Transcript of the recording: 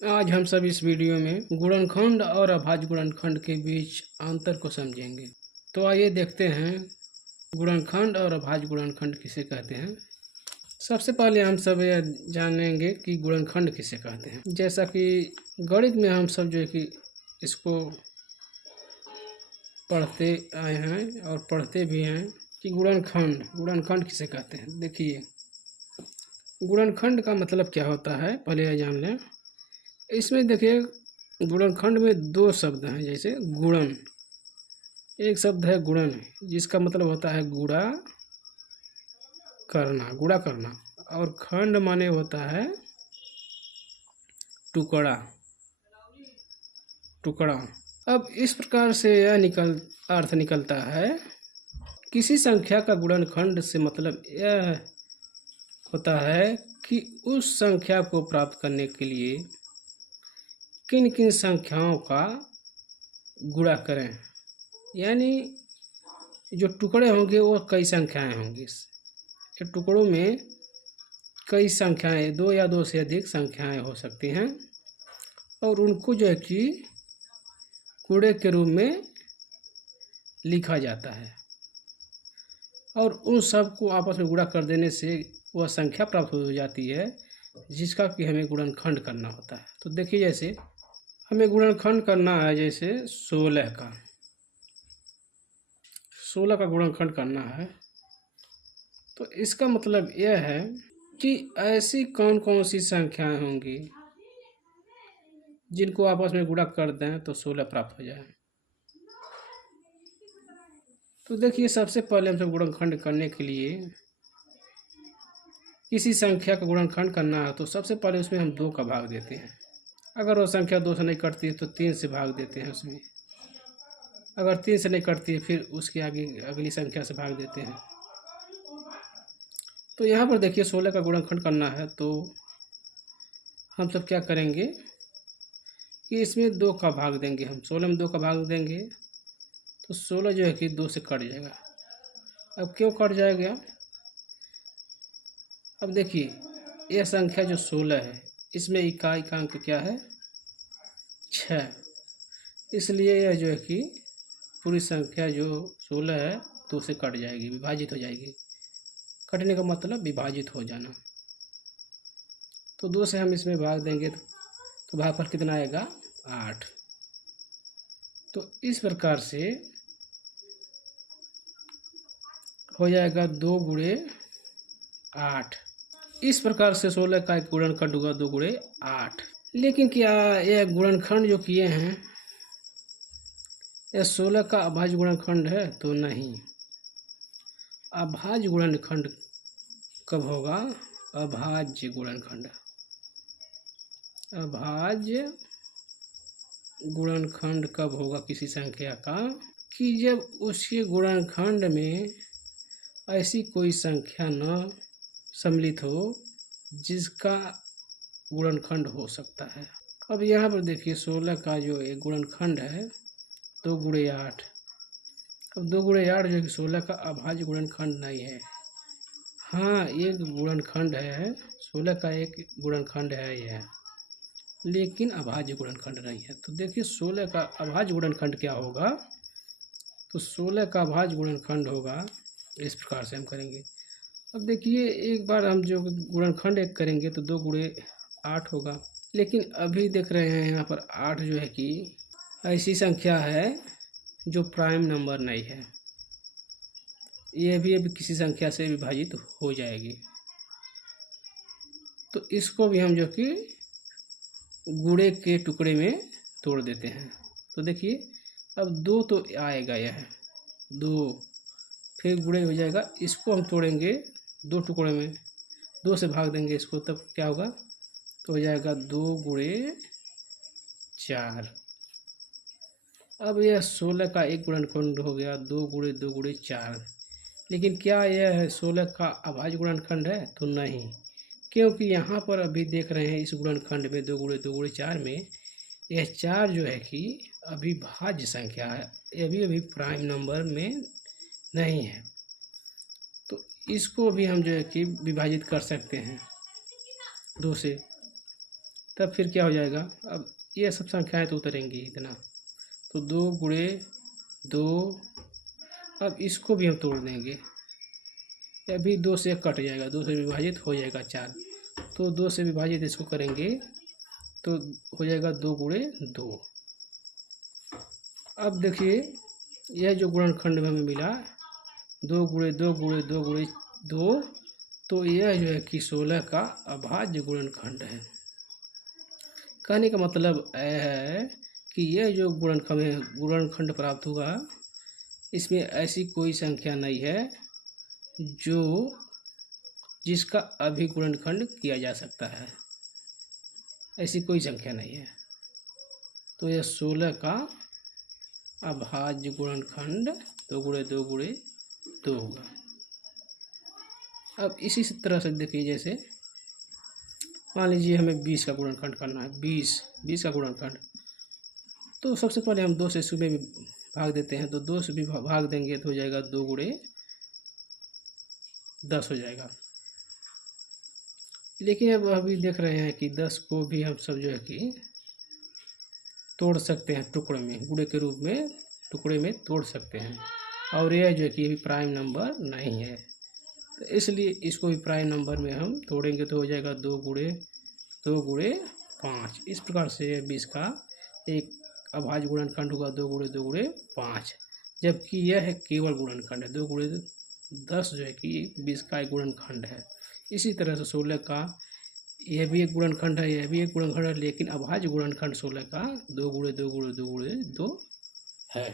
आज हम सब इस वीडियो में गुणनखंड और अभाज्य गुणनखंड के बीच अंतर को समझेंगे। तो आइए देखते हैं गुणनखंड और अभाज्य गुणनखंड किसे कहते हैं। सबसे पहले हम सब यह जानेंगे कि गुणनखंड किसे कहते हैं। जैसा कि गणित में हम सब जो है कि इसको पढ़ते आए हैं और पढ़ते भी हैं कि गुणनखंड किसे कहते हैं। देखिए, गुणनखंड का मतलब क्या होता है पहले यह जान लें। इसमें देखिए, गुणनखंड में दो शब्द हैं। जैसे गुणन, एक शब्द है गुणन जिसका मतलब होता है गुणा करना, और खंड माने होता है टुकड़ा। अब इस प्रकार से यह अर्थ निकलता है, किसी संख्या का गुणनखंड से मतलब यह होता है कि उस संख्या को प्राप्त करने के लिए किन किन संख्याओं का गुणा करें। यानी जो टुकड़े होंगे वो कई संख्याएं होंगी। टुकड़ों में कई संख्याएं, दो या दो से अधिक संख्याएं हो सकती हैं, और उनको जो है कि गुणे के रूप में लिखा जाता है, और उन सब को आपस में गुणा कर देने से वह संख्या प्राप्त हो जाती है जिसका कि हमें गुणनखंड करना होता है। तो देखिए, जैसे हमें गुणनखंड करना है, जैसे 16 का गुणनखंड करना है। तो इसका मतलब यह है कि ऐसी कौन कौन सी संख्याएं होंगी जिनको आपस में गुणा कर दें तो 16 प्राप्त हो जाए। तो देखिए, सबसे पहले हमसे गुणनखंड करने के लिए किसी संख्या का गुणनखंड करना है तो सबसे पहले उसमें हम 2 का भाग देते हैं। अगर वो संख्या 2 से नहीं कटती है तो 3 से भाग देते हैं उसमें। अगर 3 से नहीं कटती है फिर उसके आगे अगली संख्या से भाग देते हैं। तो यहाँ पर देखिए, 16 का गुणनखंड करना है तो हम सब क्या करेंगे कि इसमें 2 का भाग देंगे। हम 16 में 2 का भाग देंगे तो 16 जो है कि 2 से कट जाएगा। अब क्यों कट जाएगा? अब देखिए, यह संख्या जो 16 है इसमें इकाई का अंक क्या है? 6। इसलिए यह जो है कि पूरी संख्या जो 16 है 2 से कट जाएगी, विभाजित हो जाएगी। कटने का मतलब विभाजित हो जाना। तो 2 से हम इसमें भाग देंगे तो भागफल कितना आएगा? 8। तो इस प्रकार से हो जाएगा 2 गुणे 8। इस प्रकार से 16 का एक गुणनखंड होगा 2 गुणे 8। लेकिन क्या यह गुणनखंड जो किए हैं यह 16 का अभाज्य गुणनखंड है? तो नहीं। अभाज्य गुणनखंड कब होगा? अभाज्य गुणनखंड कब होगा किसी संख्या का? कि जब उसके गुणनखंड में ऐसी कोई संख्या न सम्मिलित हो जिसका गुणनखंड हो सकता है। अब यहाँ पर देखिए, 16 का जो एक गुणनखंड है 2 गुणे 8। अब 2 गुणे 8 जो कि 16 का अभाज्य गुणनखंड नहीं है। हाँ, एक गुणनखंड है, 16 का एक गुणनखंड है यह, लेकिन अभाज्य गुणनखंड नहीं है। तो देखिए, 16 का अभाज्य गुणनखंड क्या होगा? तो 16 का अभाज्य गुणनखंड होगा, इस प्रकार से हम करेंगे। अब देखिए, एक बार हम जो गुणनखंड एक करेंगे तो 2 गुणे 8 होगा, लेकिन अभी देख रहे हैं यहाँ पर 8 जो है कि ऐसी संख्या है जो प्राइम नंबर नहीं है। यह भी अभी किसी संख्या से विभाजित हो जाएगी। तो इसको भी हम जो कि गुणे के टुकड़े में तोड़ देते हैं। तो देखिए, अब 2 तो आएगा, यह 2 फिर गुणे हो जाएगा। इसको हम तोड़ेंगे 2 टुकड़े में, 2 से भाग देंगे इसको, तब क्या होगा? तो हो जाएगा 2 गुणे 4। अब यह 16 का एक गुणनखंड हो गया 2 गुणे 4। लेकिन क्या यह 16 का अभाज्य गुणनखंड है? तो नहीं, क्योंकि यहाँ पर अभी देख रहे हैं इस गुणनखंड में 2 गुणे 4 में यह 4 जो है कि अविभाज्य संख्या है, यह अभी प्राइम नंबर में नहीं है। तो इसको भी हम जो है कि विभाजित कर सकते हैं 2 से। तब फिर क्या हो जाएगा, अब ये सब संख्याएं तो उतरेंगी इतना, तो 2 गुणे 2, अब इसको भी हम तोड़ देंगे, अभी 2 से कट जाएगा, 2 से विभाजित हो जाएगा 4, तो 2 से विभाजित इसको करेंगे तो हो जाएगा 2 गुणे 2। अब देखिए यह जो गुणनखंड में हमें मिला 2 गुणे 2 गुणे 2 गुणे 2, तो यह जो है कि 16 का अभाज्य गुणनखंड है। कहने का मतलब यह है कि यह जो गुणनखंड प्राप्त हुआ, इसमें ऐसी कोई संख्या नहीं है जो जिसका अभिगुणनखंड किया जा सकता है, ऐसी कोई संख्या नहीं है। तो यह 16 का अभाज्य गुणनखंड 2 गुणे 2 गुणे 2 होगा। अब इसी तरह से देखिए, जैसे मान लीजिए हमें 20 का गुणनखंड करना है, 20 का गुणनखंड, तो सबसे पहले हम 2 से सुबह भी भाग देते हैं, तो 2 से भी भाग देंगे तो हो जाएगा 2 गुणे 10 हो जाएगा। लेकिन अब अभी देख रहे हैं कि 10 को भी हम सब जो है कि तोड़ सकते हैं टुकड़े में, गुणे के रूप में टुकड़े में तोड़ सकते हैं, और यह जो है कि अभी प्राइम नंबर नहीं है, तो इसलिए इसको भी प्राइम नंबर में हम तोड़ेंगे तो हो जाएगा 2 गुणे 5। इस प्रकार से 20 का एक अभाज्य गुणनखंड होगा 2 गुणे 5, जबकि यह है केवल गुणनखंड है, 2 गुणे 10 जो है कि 20 का एक गुणनखंड है। इसी तरह से 16 का यह भी एक गुणनखंड है, यह भी एक गुणनखंड है, लेकिन अभाज्य गुणनखंड 16 का 2 गुणे 2 गुणे 2 गुणे 2 है।